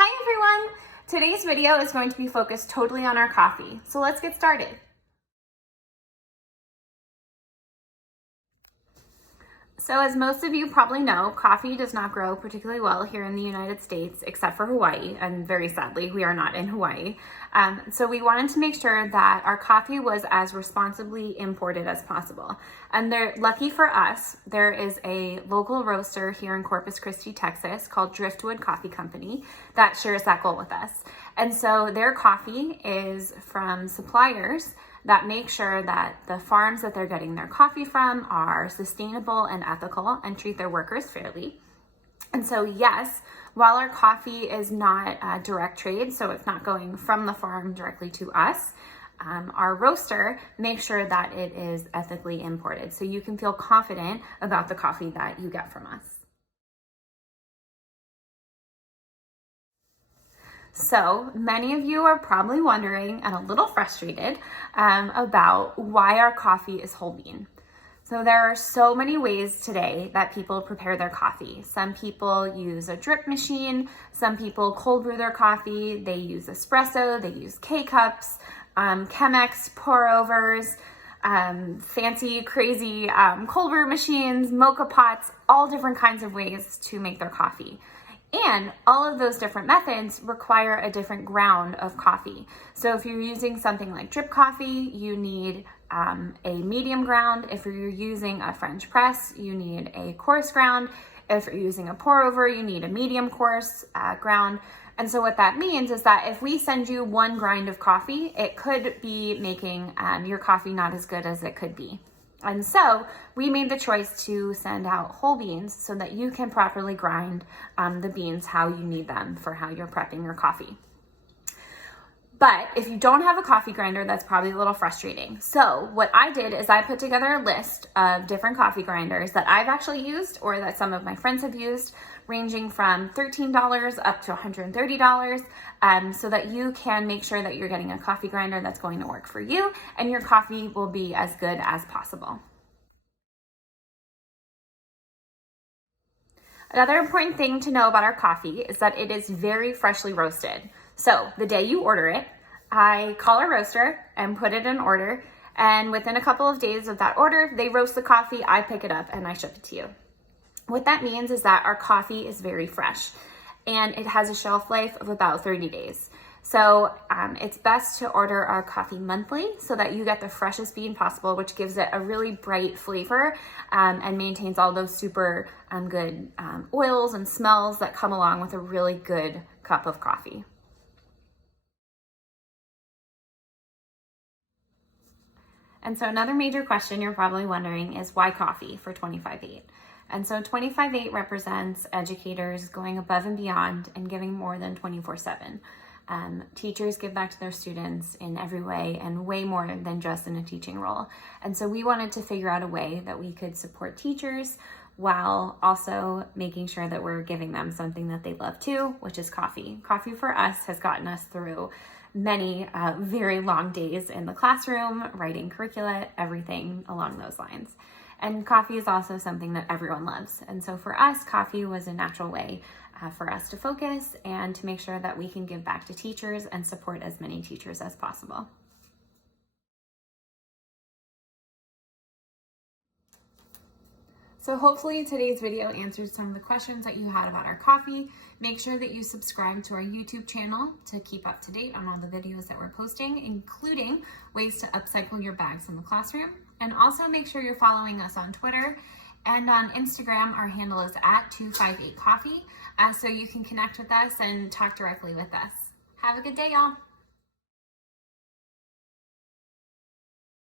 Hi everyone! Today's video is going to be focused totally on our coffee, so let's get started. So as most of you probably know, coffee does not grow particularly well here in the United States, except for Hawaii, and very sadly, we are not in Hawaii. So we wanted to make sure that our coffee was as responsibly imported as possible. And lucky for us, there is a local roaster here in Corpus Christi, Texas, called Driftwood Coffee Company that shares that goal with us. And so their coffee is from suppliers that make sure that the farms that they're getting their coffee from are sustainable and ethical and treat their workers fairly. And so yes, while our coffee is not a direct trade, so it's not going from the farm directly to us, our roaster makes sure that it is ethically imported. So you can feel confident about the coffee that you get from us. So many of you are probably wondering and a little frustrated about why our coffee is whole bean. So there are so many ways today that people prepare their coffee. Some people use a drip machine, some people cold brew their coffee, they use espresso, they use K-cups, Chemex pour-overs, fancy, crazy cold brew machines, mocha pots, all different kinds of ways to make their coffee. And all of those different methods require a different ground of coffee. So if you're using something like drip coffee, you need a medium ground. If you're using a French press, you need a coarse ground. If you're using a pour over, you need a medium coarse ground. And so what that means is that if we send you one grind of coffee, it could be making your coffee not as good as it could be. And so we made the choice to send out whole beans so that you can properly grind the beans how you need them for how you're prepping your coffee. But if you don't have a coffee grinder, that's probably a little frustrating. So what I did is I put together a list of different coffee grinders that I've actually used or that some of my friends have used, ranging from $13 up to $130, so that you can make sure that you're getting a coffee grinder that's going to work for you and your coffee will be as good as possible. Another important thing to know about our coffee is that it is very freshly roasted. So the day you order it, I call our roaster and put it in order. And within a couple of days of that order, they roast the coffee, I pick it up and I ship it to you. What that means is that our coffee is very fresh and it has a shelf life of about 30 days. So it's best to order our coffee monthly so that you get the freshest bean possible, which gives it a really bright flavor and maintains all those super good oils and smells that come along with a really good cup of coffee. And so another major question you're probably wondering is why coffee for 25-8? And so 25-8 represents educators going above and beyond and giving more than 24/7. Teachers give back to their students in every way and way more than just in a teaching role. And so we wanted to figure out a way that we could support teachers while also making sure that we're giving them something that they love too, which is coffee. Coffee for us has gotten us through many very long days in the classroom, writing curricula, everything along those lines. And coffee is also something that everyone loves. And so for us, coffee was a natural way for us to focus and to make sure that we can give back to teachers and support as many teachers as possible. So hopefully today's video answered some of the questions that you had about our coffee. Make sure that you subscribe to our YouTube channel to keep up to date on all the videos that we're posting, including ways to upcycle your bags in the classroom. And also make sure you're following us on Twitter and on Instagram. Our handle is @TwentyFive-Eight Coffee, so you can connect with us and talk directly with us. Have a good day, y'all.